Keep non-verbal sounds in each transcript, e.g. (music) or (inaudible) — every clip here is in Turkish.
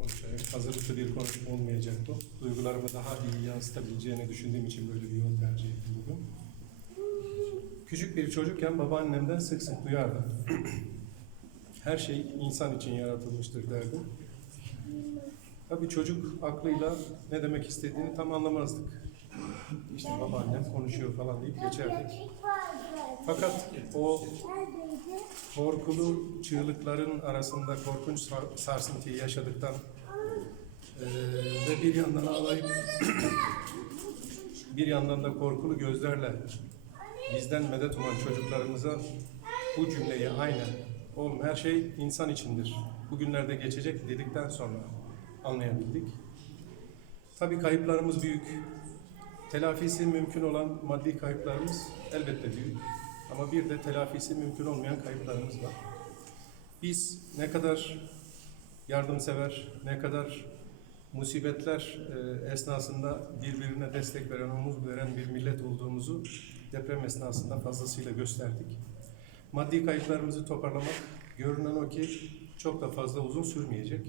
konuşayım. Hazırlıklı bir konuşma olmayacak bu. Duygularımı daha iyi yansıtabileceğini düşündüğüm için böyle bir yol tercih ettim bugün. Küçük bir çocukken babaannemden sık sık duyardım. (clears throat) Her şey insan için yaratılmıştır derdim. Tabii çocuk aklıyla ne demek istediğini tam anlamazdık. İşte babaannem konuşuyor falan deyip geçerdik. Fakat o korkulu çığlıkların arasında korkunç sar- sarsıntıyı yaşadıktan eee, ve bir yandan ağlayıp bir yandan da korkulu gözlerle bizden medet uman çocuklarımıza bu cümleyi aynen oğlum her şey insan içindir. Bugünlerde geçecek dedikten sonra anlayabildik. Tabii kayıplarımız büyük. Telafisi mümkün olan maddi kayıplarımız elbette büyük. Ama bir de telafisi mümkün olmayan kayıplarımız var. Biz ne kadar yardımsever, ne kadar musibetler e, esnasında birbirine destek veren, omuz veren bir millet olduğumuzu deprem esnasında fazlasıyla gösterdik. Maddi kayıplarımızı toparlamak görünen o ki çok da fazla uzun sürmeyecek.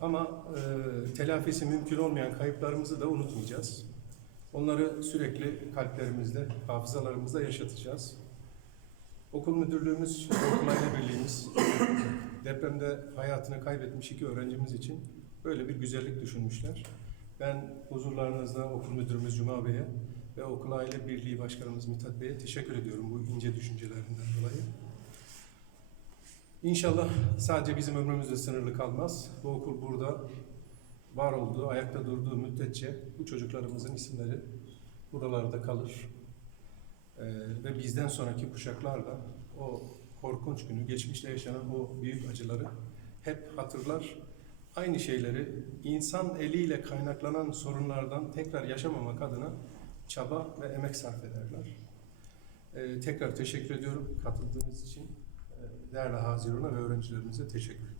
Ama e, telafisi mümkün olmayan kayıplarımızı da unutmayacağız. Onları sürekli kalplerimizde, hafızalarımızda yaşatacağız. Okul müdürlüğümüz, okulayla birliğimiz depremde hayatını kaybetmiş iki öğrencimiz için böyle bir güzellik düşünmüşler. Ben huzurlarınızda okul müdürümüz Cuma Bey'e ve okul aile birliği başkanımız Mithat Bey'e teşekkür ediyorum bu ince düşüncelerinden dolayı. İnşallah sadece bizim ömrümüzle sınırlı kalmaz. Bu okul burada var olduğu, ayakta durduğu müddetçe bu çocuklarımızın isimleri buralarda kalır. Ee, ve bizden sonraki kuşaklar da o korkunç günü, geçmişte yaşanan o büyük acıları hep hatırlar. Aynı şeyleri insan eliyle kaynaklanan sorunlardan tekrar yaşamamak adına çaba ve emek sarf ederler. Ee, tekrar teşekkür ediyorum katıldığınız için. Ee, değerli Hazirun'a ve öğrencilerimize teşekkür ediyorum.